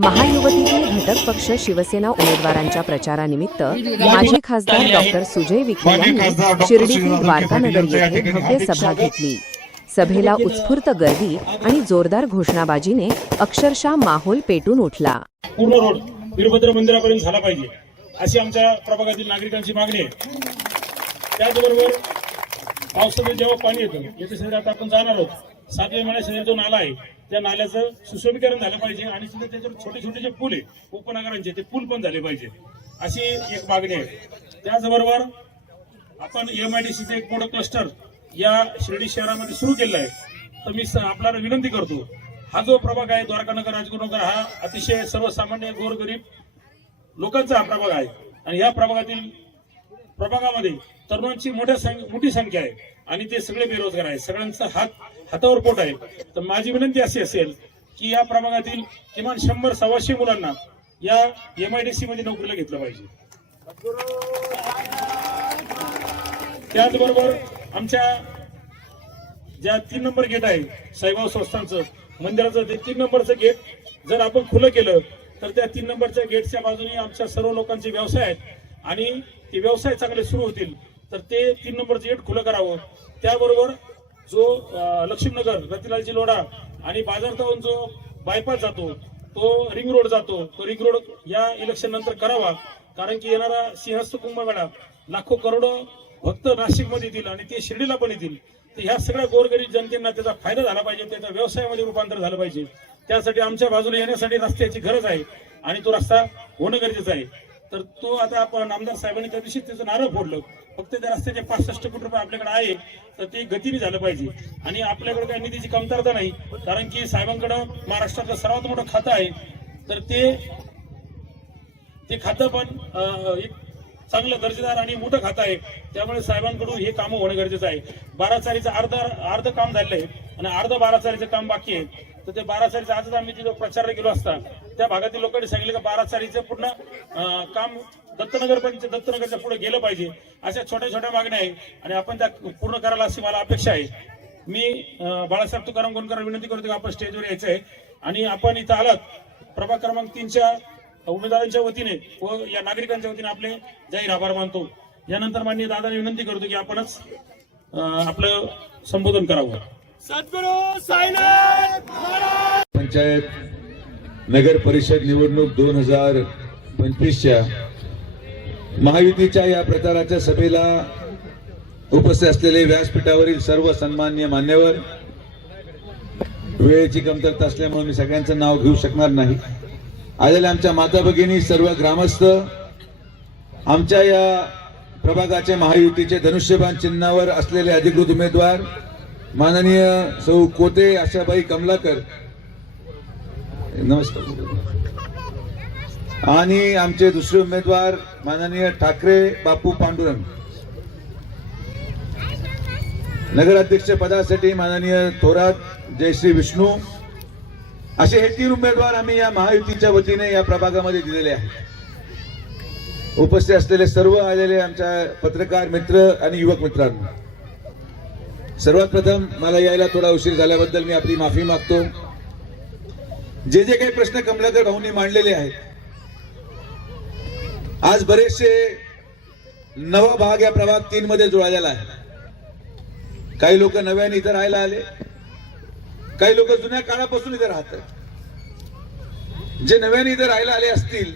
महायुवतीतील घटक पक्ष शिवसेना उमेदवारांच्या प्रचारानिमित्त माजी खासदार डॉक्टर सुजय विखे यांनी शिर्डीतील द्वारकानगर येथे भव्य सभा घेतली. सभेला उत्स्फूर्त गर्दी आणि जोरदार घोषणाबाजीने अक्षरशः माहोल पेटून उठला. पूर्ण रोड वीरभद्र मंदिरापर्यंत झाला पाहिजे अशी आमच्या प्रभागातील नागरिकांची मागणी आहे. त्याचबरोबर पावसाचं जेव्हा पाणी येतं याच्या शेजारी आता आपण जाणार आहोत. सातव्या महिन्या शेजारी जो नाला आहे. त्या नाल्याचं सुशोभीकरण झालं पाहिजे आणि सुद्धा त्याच्यावर छोटे छोटे जे पूल आहे उपनगरांचे ते पूल पण झाले पाहिजे. अशी एक मागणी आहे. त्याचबरोबर आपण यम आय डी सीचं एक मोठं क्लस्टर या शिर्डी शहरामध्ये सुरू केलेलं आहे. तर मी स- आपल्याला विनंती करतो हा जो प्रभाग आहे द्वारकानगर राजगुरुनगर हा अतिशय सर्वसामान्य गोरगरीब लोकांचा हा प्रभाग आहे. आणि या प्रभागातील प्रभागामध्ये तरुणांची मोठ्या संख्या मोठी संख्या आहे. आणि ते सगळे बेरोजगार आहेत. सगळ्यांचा हात हातावर पोट आहे. तर माझी विनंती अशी असेल की या प्रभागातील किमान शंभर सव्वाशे मुलांना या एम आय डी सी मध्ये नोकरीला घेतलं पाहिजे. त्याचबरोबर आमच्या ज्या तीन नंबर गेट आहे साईबाब संस्थांचं मंदिराचं ते तीन नंबरचं गेट जर आपण खुलं केलं तर त्या तीन नंबरच्या गेटच्या बाजूने आमच्या सर्व लोकांचे व्यवसाय आहेत आणि ते व्यवसाय चांगले सुरू होतील तर ते तीन नंबरचं गेट खुलं करावं. त्याबरोबर जो लक्ष्मीनगर रतिलालची लोढा आणि बाजारतावून जो बायपास जातो तो रिंग रोड जातो. तो रिंग रोड या इलेक्शन नंतर करावा. कारण की येणारा सिंहस्थ कुंभमेळा लाखो करोडो भक्त नाशिकमध्ये येतील आणि ते शिर्डीला पण येतील. तर ह्या सगळ्या गोरगरीब जनतेना त्याचा फायदा झाला पाहिजे त्याचा व्यवसायामध्ये रूपांतर झालं पाहिजे. त्यासाठी आमच्या बाजूला येण्यासाठी रस्त्याची गरज आहे आणि तो रस्ता होणं गरजेचं आहे. तर तो आता आपण आमदार साहेबांनी त्या दिवशी त्याचं नारळ फोडलं. फक्त त्या रस्त्याचे पासष्ट कोटी रुपये आपल्याकडे आहे तर ते गतीने झालं पाहिजे. आणि आपल्याकडे काही निधीची कमतरता नाही कारण की साहेबांकडं महाराष्ट्रातलं सर्वात मोठं खातं आहे. तर ते ते खातं पण एक चांगलं दर्जेदार आणि मोठं खातं आहे. त्यामुळे साहेबांकडून हे कामं होणं गरजेचं आहे. बारा चारीचं अर्ध अर्ध काम झालेलं आहे आणि अर्ध बारा चारीचं काम बाकी आहे. तर ते बारासारीचं आजच आम्ही तिथं प्रचारला गेलो असता. त्या भागातील लोकांनी सांगितलं की बारासारीचं पूर्ण काम दत्तनगर पर्यंत दत्तनगरच्या पुढे गेलं पाहिजे. अशा छोट्या छोट्या मागण्या आहे आणि आपण त्या पूर्ण करायला अशी मला अपेक्षा आहे. मी बाळासाहेब तुकाराम गोंडकर विनंती करतो की आपण स्टेजवर यायचं आहे आणि आपण इथं आलात प्रभाग क्रमांक तीनच्या उमेदवारांच्या वतीने व या नागरिकांच्या वतीने आपले जाहीर आभार मानतो. यानंतर माननीय दादाने विनंती करतो की आपणच अं, आपलं संबोधन करावं. साईनाथ पंचायत नगर परिषद निवडणूक दोन हजार पंचवीसच्या महायुतीच्या या प्रचाराच्या सभेला उपस्थित असलेले व्यासपीठावरील सर्व सन्मान्य मान्यवर वेळेची कमतरता असल्यामुळे मी सगळ्यांचं नाव घेऊ शकणार नाही. आलेल्या आमच्या माता भगिनी सर्व ग्रामस्थ आमच्या या प्रभागाचे महायुतीचे धनुष्यबाण चिन्हावर असलेले अधिकृत उमेदवार माननीय सौ कोते आशाबाई कमलाकर. नमस्कार. आणि आमचे दुसरे उमेदवार माननीय ठाकरे बापू पांडुरंग. नगराध्यक्ष पदासाठी माननीय थोरात जयश्री विष्णू. असे हे तीन उमेदवार आम्ही या महायुतीच्या वतीने या प्रभागामध्ये दिलेले आहेत. उपस्थित असलेले सर्व आलेले आमच्या पत्रकार मित्र आणि युवक मित्रांना. सर्वात प्रथम मला यायला थोडा उशीर झाल्याबद्दल मी आपली माफी मागतो. जे जे काही प्रश्न कमलाकर भाऊंनी मांडलेले आहेत आज बरेचसे नवा भाग या प्रभाग तीन मध्ये जुळालेला आहे. काही लोक नव्याने इथं राहायला आले काही लोक जुन्या काळापासून इथे राहतात जे नव्याने इथं राहायला आले असतील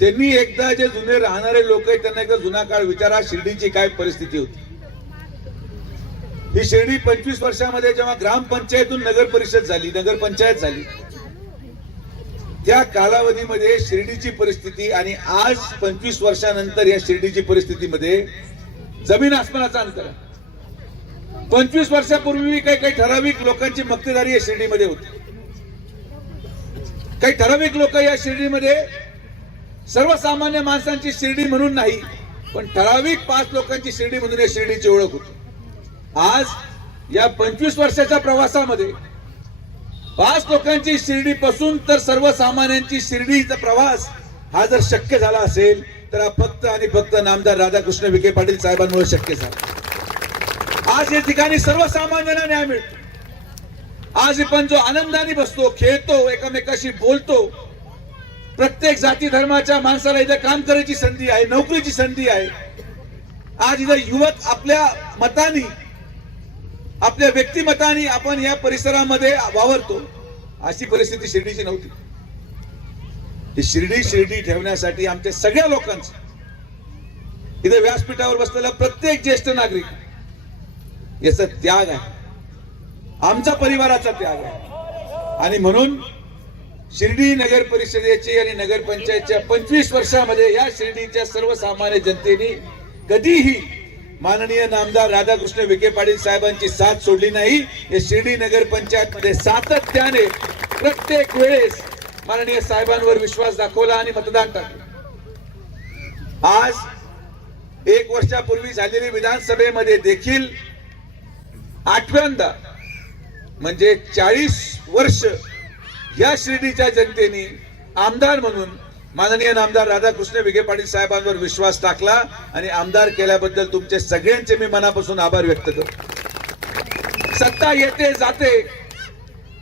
त्यांनी एकदा जे जुने राहणारे लोक आहेत त्यांना एकदा जुना काळ विचारा शिर्डीची काय परिस्थिती होती. ही शिर्डी पंचवीस वर्षामध्ये जेव्हा ग्रामपंचायतून नगर परिषद झाली नगर पंचायत झाली त्या कालावधीमध्ये शिर्डीची परिस्थिती आणि आज पंचवीस वर्षानंतर या शिर्डीची परिस्थितीमध्ये जमीन आसमानाचा अंतर आहे. पंचवीस वर्षापूर्वी काही काही ठराविक लोकांची मक्तेदारी या शिर्डीमध्ये होती. काही ठराविक लोक या शिर्डीमध्ये सर्वसामान्य माणसांची शिर्डी म्हणून नाही पण ठराविक पाच लोकांची शिर्डी म्हणून या शिर्डीची ओळख होती. आज या पंचवीस वर्षाच्या प्रवासामध्ये पाच लोकांची शिर्डी पासून तर सर्वसामान्यांची शिर्डीचा प्रवास हा जर शक्य झाला असेल तर हा फक्त आणि फक्त नामदार राधाकृष्ण विखे पाटील साहेबांमुळे शक्य झाला. आज या ठिकाणी सर्वसामान्यांना न्याय मिळतो. आज पण जो आनंदाने बसतो खेळतो एकमेकाशी बोलतो प्रत्येक जाती धर्माच्या माणसाला इथं काम करायची संधी आहे नोकरीची संधी आहे. आज इथं युवक आपल्या मतानी आपल्या व्यक्तिमतानी आपण या परिसरामध्ये वावरतो अशी परिस्थिती शिर्डीची नव्हती. ही शिर्डी शिर्डी ठेवण्यासाठी आमच्या सगळ्या लोकांचं इथे व्यासपीठावर बसलेला प्रत्येक ज्येष्ठ नागरिक याचा त्याग आहे. आमचा परिवाराचा त्याग आहे. आणि म्हणून शिर्डी नगर परिषदेची आणि नगरपंचायतच्या पंचवीस वर्षामध्ये या शिर्डीच्या सर्वसामान्य जनतेने कधीही माननीय नामदार राधाकृष्ण विखे पाटील साहेबांची साथ सोडली नाही. हे शिर्डी नगर पंचायत मध्ये सातत्याने प्रत्येक वेळेस माननीय साहेबांवर विश्वास दाखवला आणि मतदान टाकलं. आज एक वर्षापूर्वी झालेली विधानसभेमध्ये देखील आठव्यांदा म्हणजे चाळीस वर्ष या शिर्डीच्या जनतेने आमदार म्हणून माननीय आमदार राधाकृष्ण विखे पाटील साहेबांवर विश्वास टाकला आणि आमदार केल्याबद्दल तुमचे सगळ्यांचे मी मनापासून आभार व्यक्त करतो. सत्ता येते जाते.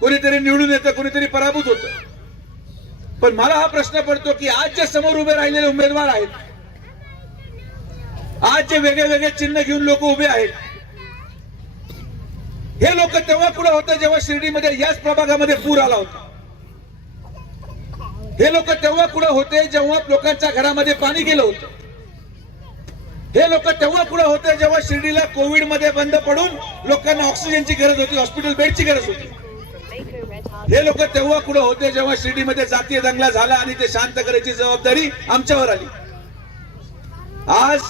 कोणीतरी निवडून येतं कोणीतरी पराभूत होतं. पण मला हा प्रश्न पडतो की आज जे समोर उभे राहिलेले उमेदवार आहेत आज जे वेगळे वेगळे चिन्ह घेऊन लोक उभे आहेत हे लोक तेव्हा पुढे होते जेव्हा शिर्डीमध्ये याच प्रभागामध्ये पूर आला होता? हे लोक तेव्हा पुढे होते जेव्हा लोकांच्या घरामध्ये पाणी गेलं होतं. हे लोक तेव्हा पुढे होते जेव्हा शिर्डीला कोविडमध्ये बंद पडून लोकांना ऑक्सिजनची गरज होती हॉस्पिटल बेडची गरज होती. हे लोक तेव्हा पुढे होते जेव्हा शिर्डीमध्ये जातीय दंगला झाला आणि ते शांत करायची जबाबदारी आमच्यावर आली. आज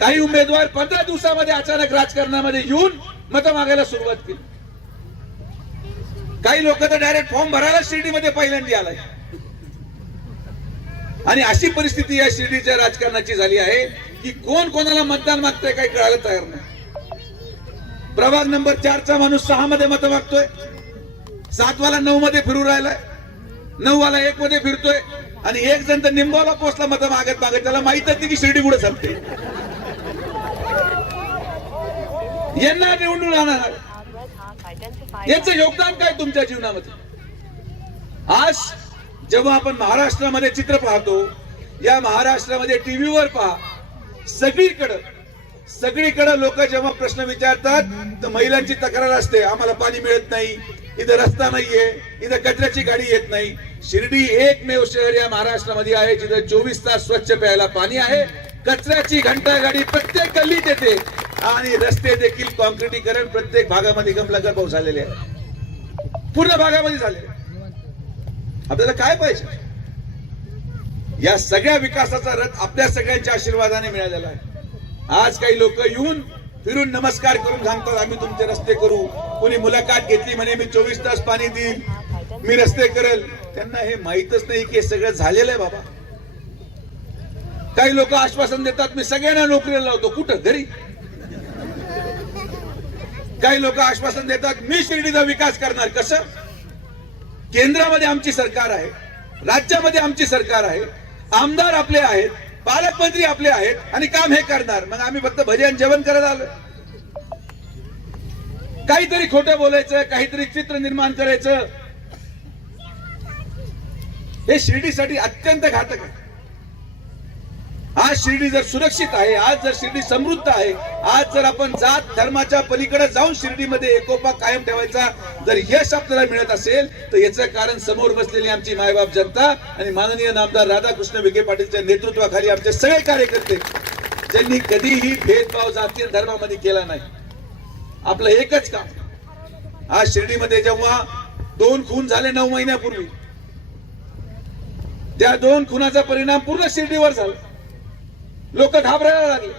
काही उमेदवार पंधरा दिवसामध्ये अचानक राजकारणामध्ये येऊन मतं मागायला सुरुवात केली. काही लोक तर डायरेक्ट फॉर्म भरायला शिर्डीमध्ये पहिल्यांदा आलाय. आणि अशी परिस्थिती या शिर्डीच्या राजकारणाची झाली आहे की कोण कोणाला मतदान मागतोय काही कळायला तयार नाही. प्रभाग नंबर चारचा माणूस सहा मध्ये मत मागतोय. सातवाला नऊ मध्ये फिरू राहिलाय. नऊ वाला एक मध्ये फिरतोय. आणि एक जण तर निंबाला पोचला मत मागत मागत त्याला माहीत असते की शिर्डी कुठे संपते. यांना निवडून आणणार याचं योगदान काय तुमच्या जीवनामध्ये? आज जेव्हा आपण महाराष्ट्रामध्ये चित्र पाहतो या महाराष्ट्रामध्ये टीव्हीवर पहा. सगळीकडं सगळीकडे लोक जेव्हा प्रश्न विचारतात तर महिलांची तक्रार असते आम्हाला पाणी मिळत नाही इथं रस्ता नाहीये इथं कचऱ्याची गाडी येत नाही. शिर्डी एकमेव शहर या महाराष्ट्रामध्ये आहे जिथं चोवीस तास स्वच्छ प्यायला पाणी आहे. कचऱ्याची घंटा गाडी प्रत्येक गल्लीत येते. आणि रस्ते देखील कॉन्क्रिटीकरण प्रत्येक भागामध्ये गमलागर पाऊस झालेले आहे. पूर्ण भागामध्ये झाले. आपल्याला काय पाहिजे? या सगळ्या विकासाचा रथ आपल्या सगळ्यांच्या आशीर्वादाने मिळालेला आहे. आज काही लोक येऊन फिरून नमस्कार करून सांगतात आम्ही तुमचे रस्ते करू. कोणी मुलाखत घेतली म्हणे मी चोवीस तास पाणी देईन. मी रस्ते करेल. त्यांना हे माहीतच नाही की हे सगळं झालेलं आहे बाबा. काही लोक आश्वासन देतात मी सगळ्यांना नोकरीला लावतो. कुठं? घरी. काही लोक आश्वासन देतात मी शिर्डीचा विकास करणार. कसं? केंद्रामध्ये आमची सरकार आहे राज्यामध्ये आमची सरकार आहे आमदार आपले आहेत पालकमंत्री आपले आहेत आणि काम हे करणार. मग आम्ही फक्त भजन जेवण करत आलो. काहीतरी खोटं बोलायचं काहीतरी चित्र निर्माण करायचं. हे शिर्डीसाठी अत्यंत घातक आहे. आज शिर्डी जर सुरक्षित आहे आज जर शिर्डी समृद्ध आहे आज जर आपण जात धर्माच्या पलीकडे जाऊन शिर्डीमध्ये एकोपा कायम ठेवायचा जर यश आपल्याला मिळत असेल तर याचं कारण समोर बसलेली आमची मायबाप जनता आणि माननीय नामदार राधाकृष्ण विखे पाटीलच्या नेतृत्वाखाली आमचे सगळे कार्यकर्ते ज्यांनी कधीही भेदभाव जातीय धर्मामध्ये केला नाही. आपलं एकच काम. आज शिर्डीमध्ये जेव्हा दोन खून झाले नऊ महिन्यापूर्वी त्या दोन खुनाचा परिणाम पूर्ण शिर्डीवर झाला. लोक घाबरायला लागले.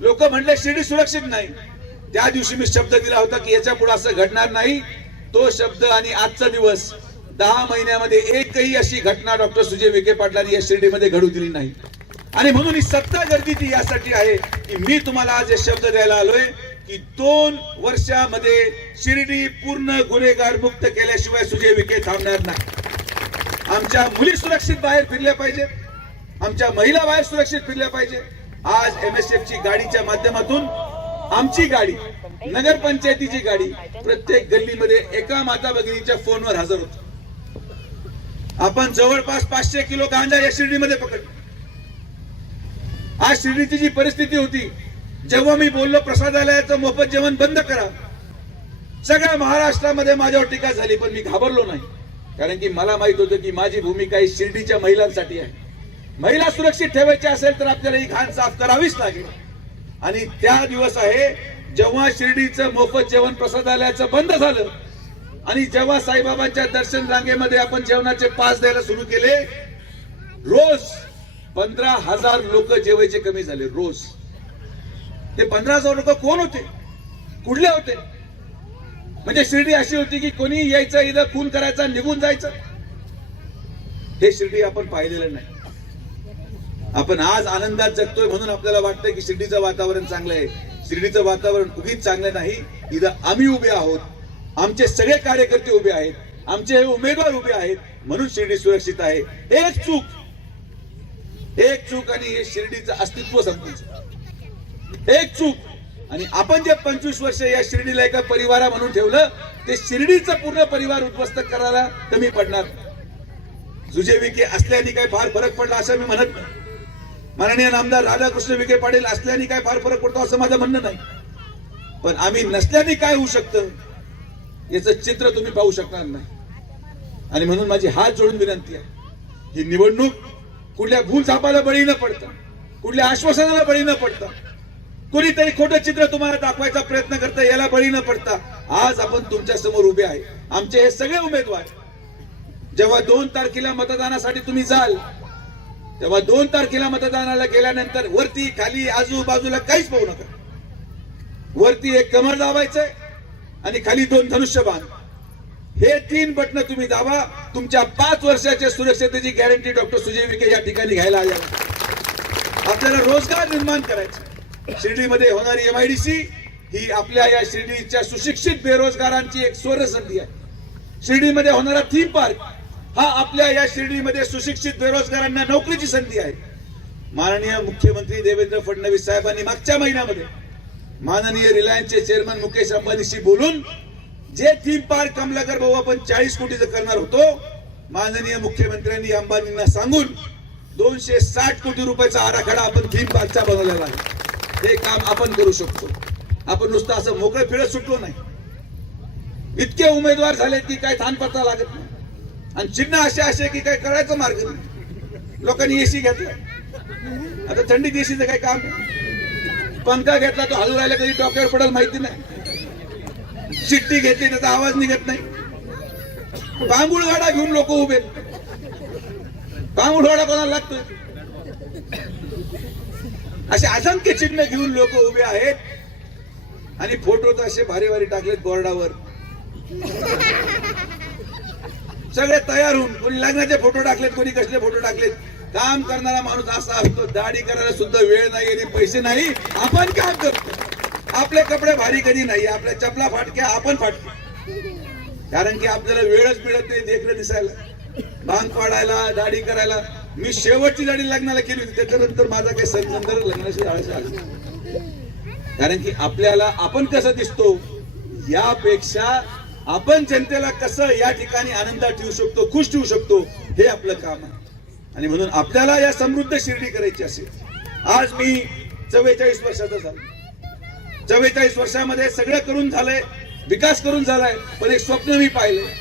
लोक म्हणले शिर्डी सुरक्षित नाही. त्या दिवशी मी शब्द दिला होता की याच्यापुढे असं घडणार नाही. तो शब्द आणि आजचा दिवस दहा महिन्यामध्ये एकही अशी घटना डॉक्टर सुजय विखे पाटलांनी या शिर्डीमध्ये घडू दिली नाही. आणि म्हणून ही सत्ता गरजेची यासाठी आहे की मी तुम्हाला आज हे शब्द द्यायला आलोय की दोन वर्षामध्ये शिर्डी पूर्ण गुन्हेगार मुक्त केल्याशिवाय सुजय विखे थांबणार नाही. आमच्या मुली सुरक्षित बाहेर फिरल्या पाहिजेत. आमच्या महिला बाहेर सुरक्षित फिरल्या पाहिजे. आज एम एस एफ ची गाडीच्या माध्यमातून आमची गाडी नगरपंचायतीची गाडी प्रत्येक गल्लीमध्ये एका माता भगिनीच्या फोनवर हजर होतो. आपण जवळपास पाचशे किलो गांजा या शिर्डीमध्ये पकडला. आज शिर्डीची जी परिस्थिती होती जेव्हा मी बोललो प्रसादालयाचं मोफत जेवण बंद करा. सगळ्या महाराष्ट्रामध्ये माझ्यावर टीका झाली पण मी घाबरलो नाही. कारण की मला माहीत होतं की माझी भूमिका ही शिर्डीच्या महिलांसाठी आहे. महिला सुरक्षित ठेवायची असेल तर आपल्याला ही घाण साफ करावीच लागेल. आणि त्या दिवस आहे जेव्हा शिर्डीचं मोफत जेवण प्रसादालयाचं बंद झालं आणि जेव्हा साईबाबांच्या दर्शन रांगेमध्ये आपण जेवणाचे पास द्यायला सुरू केले रोज पंधरा हजार लोक जेवायचे कमी झाले रोज. ते पंधरा हजार लोक कोण होते? कुठले होते? म्हणजे शिर्डी अशी होती की कोणी यायचं इथं खून करायचा निघून जायचं? हे शिर्डी आपण पाहिलेलं नाही. आपण आज आनंदात जगतोय म्हणून आपल्याला वाटतंय की शिर्डीचं वातावरण चांगलं आहे. शिर्डीचं वातावरण उगीच चांगलं नाही. इथं आम्ही उभे आहोत. आमचे सगळे कार्यकर्ते उभे आहेत. आमचे हे उमेदवार उभे आहेत. म्हणून शिर्डी सुरक्षित आहे. एक चूक. एक चूक आणि हे शिर्डीचं अस्तित्व संपूच एक चूक. आणि आपण जे पंचवीस वर्ष या शिर्डीला एका परिवारा म्हणून ठेवलं ते शिर्डीचं पूर्ण परिवार उद्ध्वस्त करायला कमी पडणार. जुजे विके असल्याने काही फार फरक पडला असं मी म्हणत नाही. माननीय नामदार राधाकृष्ण विखे पाटील असल्याने काय फार फरक पडतो असं माझं म्हणणं नाही. पण आम्ही नसल्याने काय होऊ शकतं? याचं चित्र तुम्ही पाहू शकणार नाही. आणि म्हणून माझी हात जोडून विनंती आहे ही निवडणूक कुठल्या भूल झापाला बळी न पडता कुठल्या आश्वासनाला बळी न पडता कोणीतरी खोटं चित्र तुम्हाला दाखवायचा प्रयत्न करता याला बळी न पडता आज आपण तुमच्यासमोर उभे आहे. आमचे हे सगळे उमेदवार जेव्हा दोन तारखेला मतदानासाठी तुम्ही जाल तेव्हा दोन तारखेला मतदानाला गेल्यानंतर वरती खाली आजूबाजूला काहीच पाहू नका. वरती एक कमर दाबायचंय आणि खाली दोन धनुष्यबाण हे तीन बटन तुम्ही दाबा. तुमच्या पाच वर्षाच्या सुरक्षतेची गॅरंटी डॉक्टर सुजय विखे या ठिकाणी घ्यायला आल्या आपल्याला रोजगार निर्माण करायचा शिर्डीमध्ये होणारी एमआयडीसी ही आपल्या या शिर्डीच्या सुशिक्षित बेरोजगारांची एक स्वर संधी आहे. शिर्डीमध्ये होणारा थीम पार्क हा आपल्या या शिर्डीमध्ये सुशिक्षित बेरोजगारांना नोकरीची संधी आहे. माननीय मुख्यमंत्री देवेंद्र फडणवीस साहेबांनी मागच्या महिन्यामध्ये माननीय रिलायन्सचे चेअरमन मुकेश अंबानीशी बोलून जे थीम पार्क कमलाकर भाऊ आपण चाळीस कोटीचं करणार होतो माननीय मुख्यमंत्र्यांनी अंबानींना सांगून दोनशे साठ कोटी रुपयाचा आराखडा आपण थीम पार्कचा बनवलेला आहे. हे काम आपण करू शकतो. आपण नुसतं असं मोकळं फिरत सुटलो नाही. इतके उमेदवार झालेत की काय थानपत्ता लागत नाही. आणि चिन्ह असे असे की काय करायचं मार्ग नाही. लोकांनी एसी घेतला. आता थंडीत एसीचं काही काम पंखा घेतला तो हलू राहिला कधी डोक्यावर पडेल माहिती नाही. शिट्टी घेतली त्याचा आवाज निघत नाही. बांबूळ गाडा घेऊन लोक उभे बांबूळ गाडा कोणाला लागतोय? असे असंख्य चिन्ह घेऊन लोक उभे आहेत. आणि फोटो तर असे भारी भारी टाकलेत बोर्डावर. सगळे तयार होऊन कोणी लग्नाचे फोटो टाकलेत कोणी कसले फोटो टाकलेत. काम करणारा माणूस असा असतो दाढी करायला सुद्धा वेळ नाही आणि पैसे नाही. आपण काम करतो. आपले कपडे भारी कधी नाही आपल्या चपला फाटक्या आपण फाटके कारण की आपल्याला वेळच मिळत नाही देखलं दिसायला. भांग पाडायला दाढी करायला. मी शेवटची दाढी लग्नाला केली होती त्याच्यानंतर माझा काही संबंध लग्नाशी आळस आला कारण की आपल्याला आपण कसं दिसतो यापेक्षा आपण जनतेला कसं या ठिकाणी आनंदात ठेवू शकतो खुश ठेवू शकतो हे आपलं काम आहे. आणि म्हणून आपल्याला या समृद्ध शिर्डी करायची असेल. आज मी चव्वेचाळीस वर्षाचा झालो. चव्वेचाळीस वर्षामध्ये सगळं करून झालंय विकास करून झालाय पण एक स्वप्न मी पाहिलंय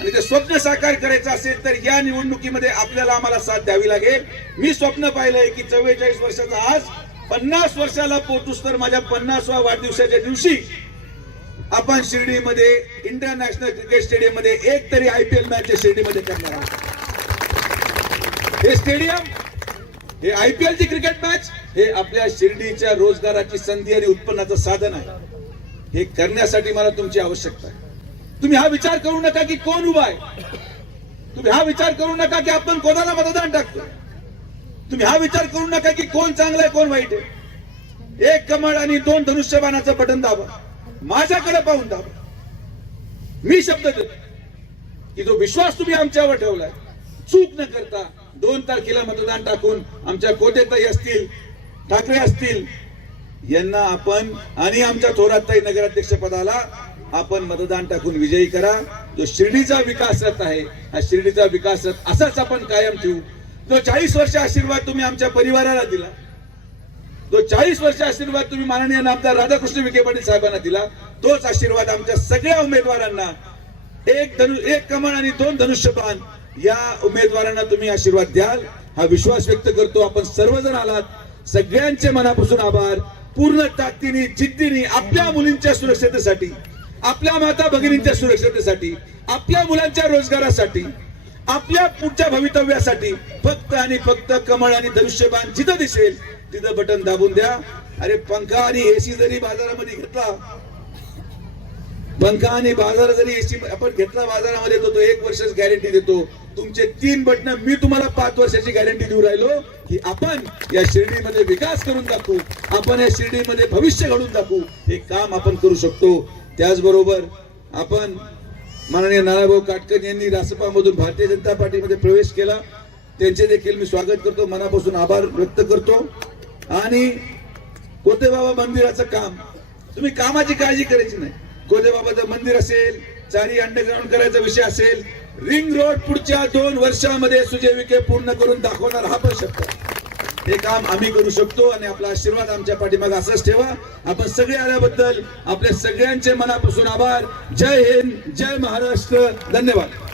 आणि ते स्वप्न साकार करायचं असेल तर या निवडणुकीमध्ये आपल्याला आम्हाला साथ द्यावी लागेल. मी स्वप्न पाहिलंय की चव्वेचाळीस वर्षाचा आज पन्नास वर्षाला पोहोचूस तर माझ्या पन्नासव्या वाढदिवसाच्या दिवशी आपण शिर्डीमध्ये इंटरनॅशनल क्रिकेट स्टेडियममध्ये एक तरी आयपीएल मॅच शिर्डीमध्ये करणार आहोत. हे स्टेडियम हे आयपीएल ची क्रिकेट मॅच हे आपल्या शिर्डीच्या रोजगाराची संधी आणि उत्पन्नाचं साधन आहे. हे करण्यासाठी मला तुमची आवश्यकता आहे. तुम्ही हा विचार करू नका की कोण उभा आहे. तुम्ही हा विचार करू नका की आपण कोणाला मतदान टाकतो तुम्ही हा विचार करू नका की कोण चांगला आहे कोण वाईट आहे. एक कमळ आणि दोन धनुष्यबाणाचं बटन दाबा. माझ्याकडे पाहून दाबा. मी शब्द देतो. की जो विश्वास तुम्ही आमच्यावर ठेवलाय चूक न करता दोन तारखेला मतदान टाकून आमच्या कोटेताई असतील ठाकरे असतील यांना आपण आणि आमच्या थोरातताई नगराध्यक्ष पदाला आपण मतदान टाकून विजयी करा. जो शिर्डीचा विकास रथ आहे हा शिर्डीचा विकास रथ असाच आपण कायम ठेवू. जो चाळीस वर्ष आशीर्वाद तुम्ही आमच्या परिवाराला दिला जो चाळीस वर्ष आशीर्वाद तुम्ही माननीय आमदार राधाकृष्ण विखे पाटील साहेबांना दिला तोच आशीर्वाद आमच्या सगळ्या उमेदवारांना एक धनु एक कमळ आणि दोन धनुष्यबाण या उमेदवारांना तुम्ही आशीर्वाद द्याल. हा विश्वास व्यक्त करतो. आपण सर्वजण आलात. सगळ्यांचे मनापासून आभार. पूर्ण ताकदीने जिद्दीने आपल्या मुलींच्या सुरक्षतेसाठी आपल्या माता भगिनींच्या सुरक्षतेसाठी आपल्या मुलांच्या रोजगारासाठी आपल्या पुढच्या भवितव्यासाठी फक्त आणि फक्त कमळ आणि धनुष्यबाण जिथं दिसेल तिथं बटन दाबून द्या. अरे पंखा आणि एसी जरी बाजारामध्ये घेतला पंखा आणि बाजार जरी एसी आपण घेतला बाजारामध्ये तर तो एक वर्षच गॅरंटी देतो. तुमचे तीन बटन मी तुम्हाला पाच वर्षाची गॅरंटी देऊ राहिलो की आपण या शिर्डीमध्ये विकास करून दाखवू आपण या शिर्डीमध्ये भविष्य घडून दाखवू हे काम आपण करू शकतो. त्याचबरोबर आपण माननीय नानाभाऊ काटकर यांनी रासपामधून भारतीय जनता पार्टीमध्ये प्रवेश केला. त्यांचे देखील मी स्वागत करतो. मनापासून आभार व्यक्त करतो. आणि कोतेबाबा मंदिराचं काम. तुम्ही कामाची काळजी करायची नाही. कोतेबाबाचं मंदिर असेल चारी अंडरग्राऊंड करायचा विषय असेल रिंग रोड पुढच्या दोन वर्षामध्ये सुजय विखे पूर्ण करून दाखवणार हा पण शब्द हे काम आम्ही करू शकतो आणि आपला आशीर्वाद आमच्या पाठीमागे असंच ठेवा. आपण सगळे आल्याबद्दल आपल्या सगळ्यांचे मनापासून आभार. जय हिंद जय महाराष्ट्र. धन्यवाद.